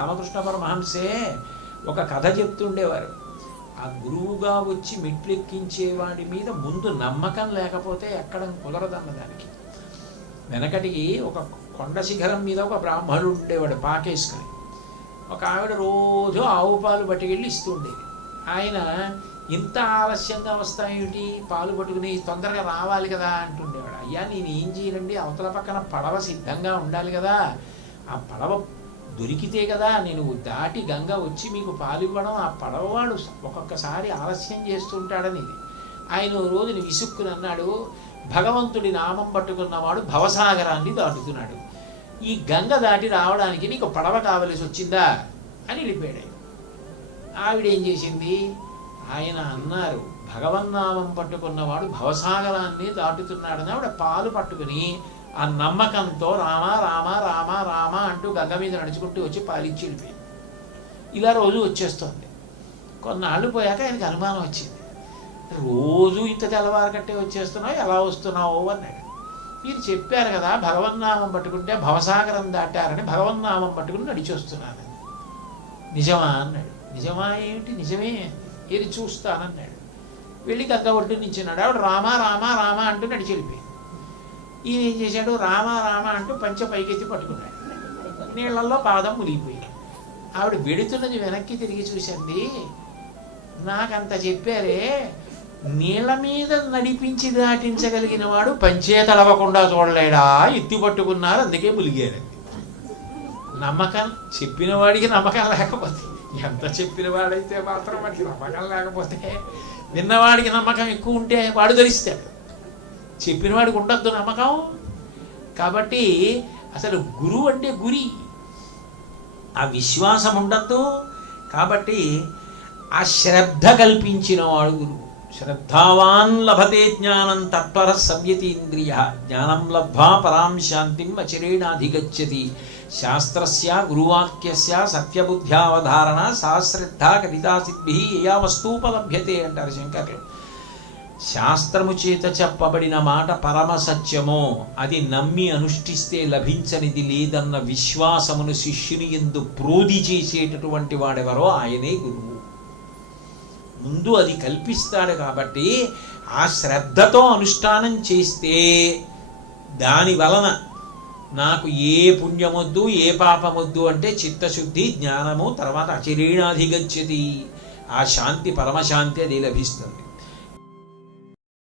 రామకృష్ణ పరమహంసే ఒక కథ చెప్తుండేవారు. ఆ గురువుగా వచ్చి మెట్లెక్కించేవాడి మీద ముందు నమ్మకం లేకపోతే ఎక్కడం కుదరదన్నదానికి. వెనకటికి ఒక కొండ శిఖరం మీద ఒక బ్రాహ్మణుడు ఉండేవాడు పాకేసుకుని. ఒక ఆవిడ రోజు ఆవు పాలు పట్టుకెళ్ళి ఇస్తుండేది. ఆయన ఇంత ఆలస్యంగా వస్తాయేమిటి, పాలు పట్టుకుని తొందరగా రావాలి కదా అంటుండేవాడు. అయ్యా నేను ఏం చేయనండి, అవతల పక్కన పడవ సిద్ధంగా ఉండాలి కదా, ఆ పడవ దొరికితే కదా నేను దాటి గంగ వచ్చి మీకు పాలు ఇవ్వడం. ఆ పడవవాడు ఒక్కొక్కసారి ఆలస్యం చేస్తుంటాడని ఆయన రోజుని విసుక్కుని అన్నాడు, భగవంతుడి నామం పట్టుకున్నవాడు భవసాగరాన్ని దాటుతున్నాడు, ఈ గంగ దాటి రావడానికి నీకు పడవ కావలసి వచ్చిందా అని వెళ్ళిపోయాడు. ఆవిడేం చేసింది, ఆయన అన్నారు భగవన్నామం పట్టుకున్నవాడు భవసాగరాన్ని దాటుతున్నాడని ఆవిడ పాలు పట్టుకుని ఆ నమ్మకంతో రామ రామ రామ రామ అంటూ గంగ మీద నడుచుకుంటూ వచ్చి పాలిచ్చి వెళ్ళిపోయింది. ఇలా రోజు వచ్చేస్తోంది. కొన్నాళ్ళు పోయాక ఆయనకు అనుమానం వచ్చింది, రోజు ఇంత తెల్లవారు కట్టే వచ్చేస్తున్నావు, ఎలా వస్తున్నావు అన్నాడు. మీరు చెప్పారు కదా భగవన్నామం పట్టుకుంటే భవసాగరం దాటారని, భగవన్నామం పట్టుకుని నడిచి వస్తున్నాను. నిజమా అన్నాడు. నిజమా ఏమిటి, నిజమే, ఏది చూస్తానన్నాడు. వెళ్ళి గంగ ఒడ్డు నించున్నాడు. ఆవిడ రామ రామ రామ అంటూ నడిచి వెళ్ళిపోయింది. ఈయన ఏం చేశాడు, రామ రామ అంటూ పంచ పైకెత్తి పట్టుకున్నాడు. నీళ్లలో పాదం మునిగిపోయింది. ఆవిడ వెడుతున్నది వెనక్కి తిరిగి చూసింది, నాకంత చెప్పారే, నీళ్ల మీద నడిపించి దాటించగలిగిన వాడు పంచే తలవకుండా చూడలేడా, ఎత్తి పట్టుకున్నారు అందుకే ములిగారు. నమ్మకం చెప్పిన వాడికి నమ్మకం లేకపోతే, ఎంత చెప్పిన వాడైతే మాత్రం వాడికి నమ్మకం లేకపోతే, విన్నవాడికి నమ్మకం ఎక్కువ ఉంటే వాడు ధరిస్తాడు, చెప్పిన వాడికి ఉండద్దు నమ్మకం. కాబట్టి అసలు గురువు అంటే గురి, ఆ విశ్వాసం ఉండద్దు. కాబట్టి ఆ శ్రద్ధ కల్పించిన వాడు గురువు. శ్రద్ధావాన్ లభతే జ్ఞానం తత్పర సంయతీంద్రియ, జ్ఞానం లబ్ధ్వా పరాం శాంతిం అచిరేణాధిగచ్చతి, శాస్త్రస్య గురువాక్యస్య సత్యబుద్ధ్యావధారణ సా శ్రద్ధ కవితా సిద్భి యయా వస్తూపలభ్యతే అంటారు శంకర్లు. శాస్త్రము చేత చెప్పబడిన మాట పరమ సత్యమో అది నమ్మి అనుష్ఠిస్తే లభించనిది లేదన్న విశ్వాసమును శిష్యుని యందు ప్రోధి చేసేటటువంటి వాడెవరో ఆయనే గురువు. ముందు అది కల్పిస్తాడు. కాబట్టి ఆ శ్రద్ధతో అనుష్ఠానం చేస్తే దాని వలన నాకు ఏ పుణ్యమొద్దు ఏ పాపమొద్దు అంటే చిత్తశుద్ధి జ్ఞానము, తర్వాత అచిరేణాధిగచ్చతి, ఆ శాంతి పరమశాంతి అది లభిస్తుంది.